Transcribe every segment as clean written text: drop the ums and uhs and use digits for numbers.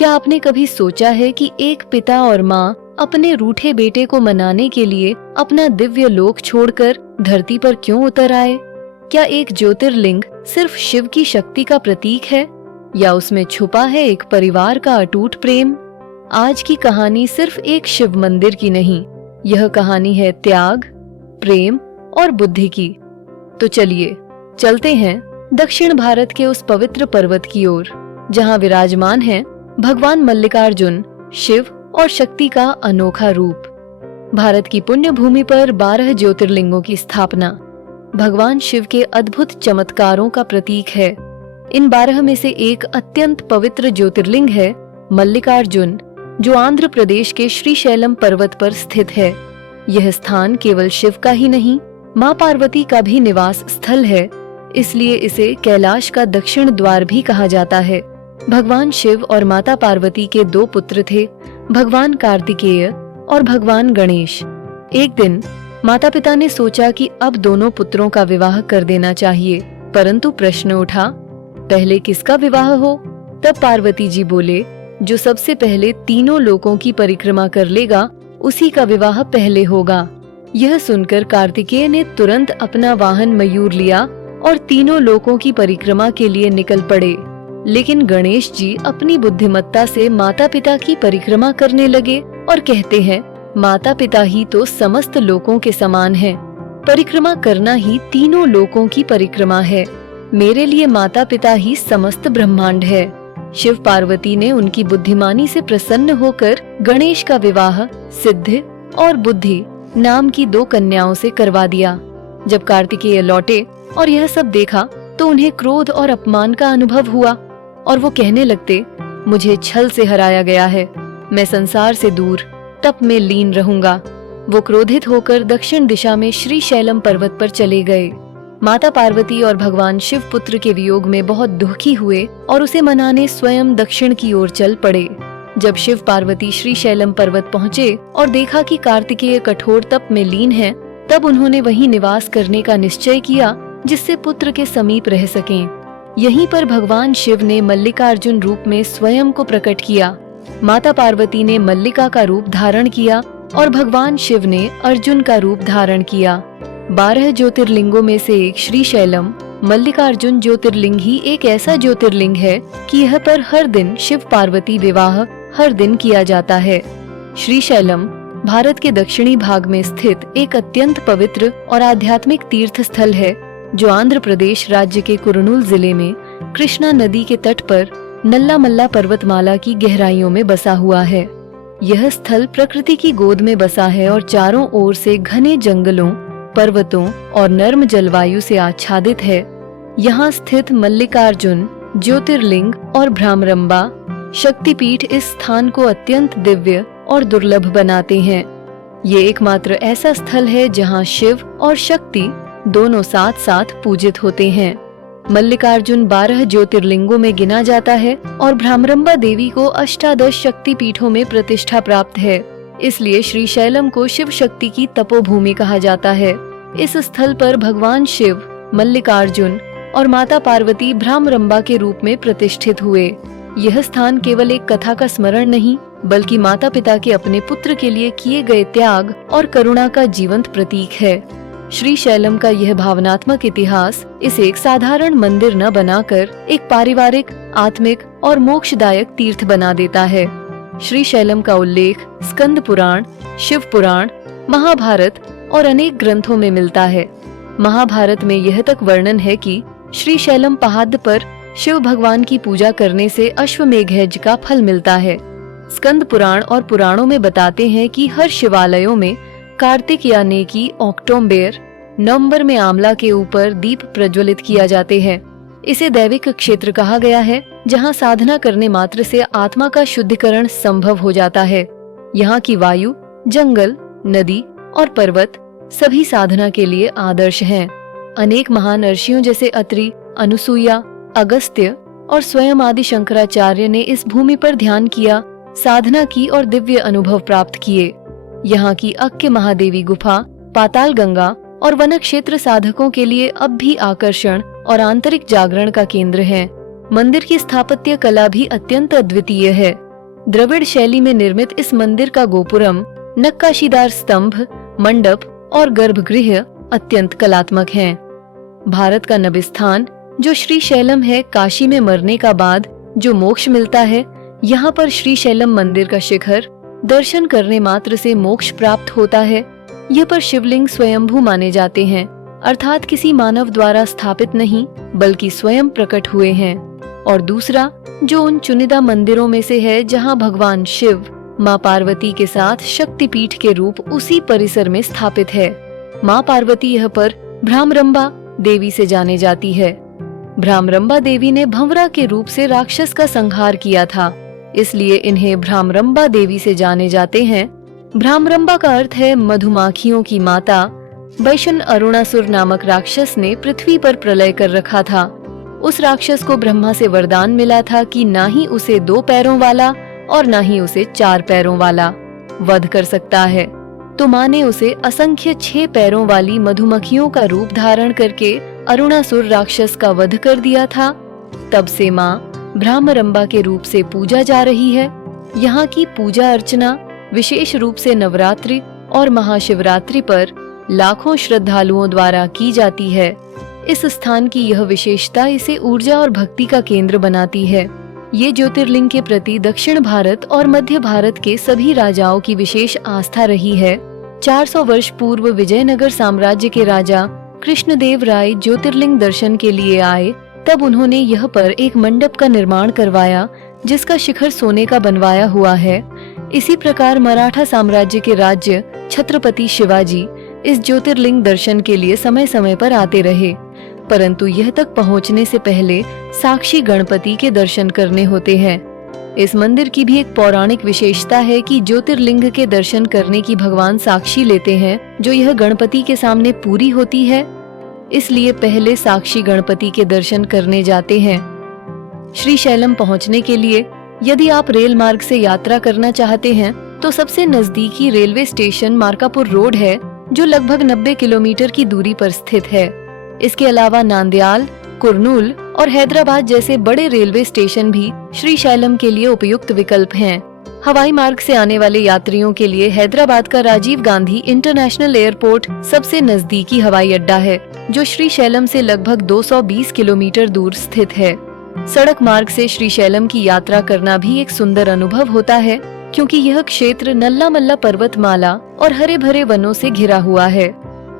क्या आपने कभी सोचा है कि एक पिता और माँ अपने रूठे बेटे को मनाने के लिए अपना दिव्य लोक छोड़कर धरती पर क्यों उतर आए? क्या एक ज्योतिर्लिंग सिर्फ शिव की शक्ति का प्रतीक है या उसमें छुपा है एक परिवार का अटूट प्रेम? आज की कहानी सिर्फ एक शिव मंदिर की नहीं, यह कहानी है त्याग, प्रेम और बुद्धि की। तो चलिए चलते हैं दक्षिण भारत के उस पवित्र पर्वत की ओर, जहां विराजमान है भगवान मल्लिकार्जुन, शिव और शक्ति का अनोखा रूप। भारत की पुण्य भूमि पर 12 ज्योतिर्लिंगों की स्थापना भगवान शिव के अद्भुत चमत्कारों का प्रतीक है। इन 12 में से एक अत्यंत पवित्र ज्योतिर्लिंग है मल्लिकार्जुन, जो आंध्र प्रदेश के श्रीशैलम पर्वत पर स्थित है। यह स्थान केवल शिव का ही नहीं, माँ पार्वती का भी निवास स्थल है, इसलिए इसे कैलाश का दक्षिण द्वार भी कहा जाता है। भगवान शिव और माता पार्वती के 2 पुत्र थे, भगवान कार्तिकेय और भगवान गणेश। एक दिन माता पिता ने सोचा कि अब दोनों पुत्रों का विवाह कर देना चाहिए, परंतु प्रश्न उठा, पहले किसका विवाह हो? तब पार्वती जी बोले, जो सबसे पहले तीनों लोकों की परिक्रमा कर लेगा, उसी का विवाह पहले होगा। यह सुनकर कार्तिकेय ने तुरंत अपना वाहन मयूर लिया और तीनों लोकों की परिक्रमा के लिए निकल पड़े। लेकिन गणेश जी अपनी बुद्धिमत्ता से माता पिता की परिक्रमा करने लगे और कहते हैं, माता पिता ही तो समस्त लोकों के समान हैं। परिक्रमा करना ही तीनों लोकों की परिक्रमा है। मेरे लिए माता पिता ही समस्त ब्रह्मांड है। शिव पार्वती ने उनकी बुद्धिमानी से प्रसन्न होकर गणेश का विवाह सिद्धि और बुद्धि नाम की 2 कन्याओं से करवा दिया। जब कार्तिकेय लौटे और यह सब देखा तो उन्हें क्रोध और अपमान का अनुभव हुआ और वो कहने लगते, मुझे छल से हराया गया है, मैं संसार से दूर तप में लीन रहूंगा। वो क्रोधित होकर दक्षिण दिशा में श्रीशैलम पर्वत पर चले गए। माता पार्वती और भगवान शिव पुत्र के वियोग में बहुत दुखी हुए और उसे मनाने स्वयं दक्षिण की ओर चल पड़े। जब शिव पार्वती श्रीशैलम पर्वत पहुँचे और देखा कि कार्तिकेय कठोर तप में लीन है, तब उन्होंने वहीं निवास करने का निश्चय किया, जिससे पुत्र के समीप रह सकें। यहीं पर भगवान शिव ने मल्लिकार्जुन रूप में स्वयं को प्रकट किया। माता पार्वती ने मल्लिका का रूप धारण किया और भगवान शिव ने अर्जुन का रूप धारण किया। 12 ज्योतिर्लिंगों में से एक श्रीशैलम मल्लिकार्जुन ज्योतिर्लिंग ही एक ऐसा ज्योतिर्लिंग है कि यह पर हर दिन शिव पार्वती विवाह हर दिन किया जाता है। श्रीशैलम भारत के दक्षिणी भाग में स्थित एक अत्यंत पवित्र और आध्यात्मिक तीर्थ स्थल है, जो आंध्र प्रदेश राज्य के कुरनूल जिले में कृष्णा नदी के तट पर नल्ला मल्ला पर्वतमाला की गहराइयों में बसा हुआ है। यह स्थल प्रकृति की गोद में बसा है और चारों ओर से घने जंगलों, पर्वतों और नर्म जलवायु से आच्छादित है। यहाँ स्थित मल्लिकार्जुन ज्योतिर्लिंग और भ्रामरंबा शक्तिपीठ इस स्थान को अत्यंत दिव्य और दुर्लभ बनाते हैं। ये एकमात्र ऐसा स्थल है जहाँ शिव और शक्ति दोनों साथ साथ पूजित होते हैं। मल्लिकार्जुन 12 ज्योतिर्लिंगों में गिना जाता है और भ्रामरंबा देवी को अष्टादश शक्ति पीठों में प्रतिष्ठा प्राप्त है। इसलिए श्रीशैलम को शिव शक्ति की तपोभूमि कहा जाता है। इस स्थल पर भगवान शिव, मल्लिकार्जुन और माता पार्वती भ्रामरंबा के रूप में प्रतिष्ठित हुए। यह स्थान केवल एक कथा का स्मरण नहीं, बल्कि माता पिता के अपने पुत्र के लिए किए गए त्याग और करुणा का जीवंत प्रतीक है। श्रीशैलम का यह भावनात्मक इतिहास इसे एक साधारण मंदिर न बनाकर एक पारिवारिक, आत्मिक और मोक्षदायक तीर्थ बना देता है। श्रीशैलम का उल्लेख स्कंद पुराण, शिव पुराण, महाभारत और अनेक ग्रंथों में मिलता है। महाभारत में यह तक वर्णन है कि श्रीशैलम पहाड़ पर शिव भगवान की पूजा करने से अश्वमेघ यज्ञ का फल मिलता है। स्कंद पुराण और पुराणों में बताते हैं कि हर शिवालयों में कार्तिक यानी कि अक्टूबर नवंबर में आंवला के ऊपर दीप प्रज्वलित किया जाते हैं। इसे दैविक क्षेत्र कहा गया है, जहां साधना करने मात्र से आत्मा का शुद्धिकरण संभव हो जाता है। यहाँ की वायु, जंगल, नदी और पर्वत सभी साधना के लिए आदर्श हैं। अनेक महान ऋषियों जैसे अत्रि, अनुसुईया, अगस्त्य और स्वयं आदि शंकराचार्य ने इस भूमि पर ध्यान किया, साधना की और दिव्य अनुभव प्राप्त किए। यहाँ की अक्के महादेवी गुफा, पाताल गंगा और वन क्षेत्र साधकों के लिए अब भी आकर्षण और आंतरिक जागरण का केंद्र है। मंदिर की स्थापत्य कला भी अत्यंत अद्वितीय है। द्रविड़ शैली में निर्मित इस मंदिर का गोपुरम, नक्काशीदार स्तंभ, मंडप और गर्भगृह अत्यंत कलात्मक हैं। भारत का नभिस्थान जो श्रीशैलम है, काशी में मरने का बाद जो मोक्ष मिलता है, यहाँ पर श्रीशैलम मंदिर का शिखर दर्शन करने मात्र से मोक्ष प्राप्त होता है। यह पर शिवलिंग स्वयंभू माने जाते हैं, अर्थात किसी मानव द्वारा स्थापित नहीं बल्कि स्वयं प्रकट हुए हैं। और दूसरा जो उन चुनिंदा मंदिरों में से है जहाँ भगवान शिव माँ पार्वती के साथ शक्तिपीठ के रूप उसी परिसर में स्थापित है। माँ पार्वती यह पर भ्रामरंबा देवी से जाने जाती है। भ्रामरंबा देवी ने भंवरा के रूप से राक्षस का संहार किया था, इसलिए इन्हें भ्रामरंबा देवी से जाने जाते हैं। भ्रामरंबा का अर्थ है मधुमाखियों की माता। वैशन अरुणासुर नामक राक्षस ने पृथ्वी पर प्रलय कर रखा था। उस राक्षस को ब्रह्मा से वरदान मिला था कि ना ही उसे 2 पैरों वाला और ना ही उसे 4 पैरों वाला वध कर सकता है। तो माँ ने उसे असंख्य 6 पैरों वाली मधुमक्खियों का रूप धारण करके अरुणासुर राक्षस का वध कर दिया था। तब से माँ भ्रामरंबा के रूप से पूजा जा रही है। यहाँ की पूजा अर्चना विशेष रूप से नवरात्रि और महाशिवरात्रि पर लाखों श्रद्धालुओं द्वारा की जाती है। इस स्थान की यह विशेषता इसे ऊर्जा और भक्ति का केंद्र बनाती है। ये ज्योतिर्लिंग के प्रति दक्षिण भारत और मध्य भारत के सभी राजाओं की विशेष आस्था रही है। 400 वर्ष पूर्व विजयनगर साम्राज्य के राजा कृष्णदेव राय ज्योतिर्लिंग दर्शन के लिए आए, तब उन्होंने यह पर एक मंडप का निर्माण करवाया जिसका शिखर सोने का बनवाया हुआ है। इसी प्रकार मराठा साम्राज्य के राज्य छत्रपति शिवाजी इस ज्योतिर्लिंग दर्शन के लिए समय समय पर आते रहे, परंतु यह तक पहुंचने से पहले साक्षी गणपति के दर्शन करने होते हैं। इस मंदिर की भी एक पौराणिक विशेषता है कि ज्योतिर्लिंग के दर्शन करने की भगवान साक्षी लेते हैं, जो यह गणपति के सामने पूरी होती है, इसलिए पहले साक्षी गणपति के दर्शन करने जाते हैं। श्रीशैलम पहुंचने के लिए यदि आप रेल मार्ग से यात्रा करना चाहते हैं तो सबसे नजदीकी रेलवे स्टेशन मार्कापुर रोड है, जो लगभग 90 किलोमीटर की दूरी पर स्थित है। इसके अलावा नांदयाल, कुर्नूल और हैदराबाद जैसे बड़े रेलवे स्टेशन भी श्रीशैलम के लिए उपयुक्त विकल्प हैं। हवाई मार्ग से आने वाले यात्रियों के लिए हैदराबाद का राजीव गांधी इंटरनेशनल एयरपोर्ट सबसे नजदीकी हवाई अड्डा है, जो श्रीशैलम से लगभग 220 किलोमीटर दूर स्थित है। सड़क मार्ग से श्रीशैलम की यात्रा करना भी एक सुंदर अनुभव होता है, क्योंकि यह क्षेत्र नल्ला-मल्ला पर्वतमाला और हरे भरे वनों से घिरा हुआ है।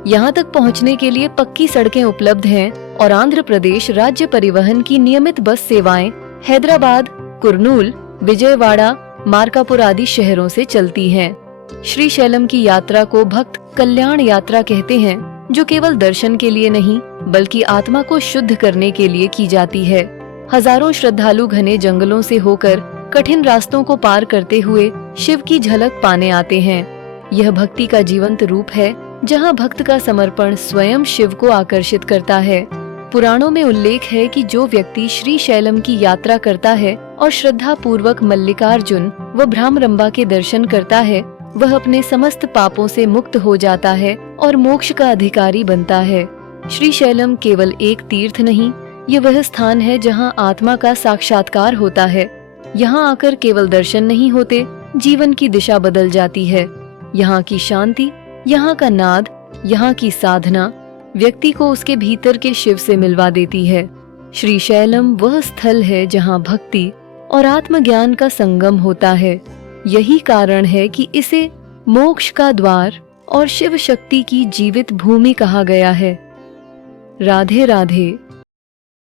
यहाँ तक पहुँचने के लिए पक्की सड़कें उपलब्ध हैं और आंध्र प्रदेश राज्य परिवहन की नियमित बस सेवाएं हैदराबाद, कुर्नूल, विजयवाड़ा, मार्कापुर आदि शहरों से चलती हैं। श्रीशैलम की यात्रा को भक्त कल्याण यात्रा कहते हैं, जो केवल दर्शन के लिए नहीं बल्कि आत्मा को शुद्ध करने के लिए की जाती है। हजारों श्रद्धालु घने जंगलों से होकर कठिन रास्तों को पार करते हुए शिव की झलक पाने आते हैं। यह भक्ति का जीवंत रूप है, जहाँ भक्त का समर्पण स्वयं शिव को आकर्षित करता है। पुराणों में उल्लेख है कि जो व्यक्ति श्रीशैलम की यात्रा करता है और श्रद्धा पूर्वक मल्लिकार्जुन व भ्रामरंबा के दर्शन करता है, वह अपने समस्त पापों से मुक्त हो जाता है और मोक्ष का अधिकारी बनता है। श्रीशैलम केवल एक तीर्थ नहीं, ये वह स्थान है जहाँ आत्मा का साक्षात्कार होता है। यहाँ आकर केवल दर्शन नहीं होते, जीवन की दिशा बदल जाती है। यहाँ की शांति, यहाँ का नाद, यहाँ की साधना व्यक्ति को उसके भीतर के शिव से मिलवा देती है। श्रीशैलम वह स्थल है जहाँ भक्ति और आत्मज्ञान का संगम होता है। यही कारण है कि इसे मोक्ष का द्वार और शिव शक्ति की जीवित भूमि कहा गया है। राधे राधे।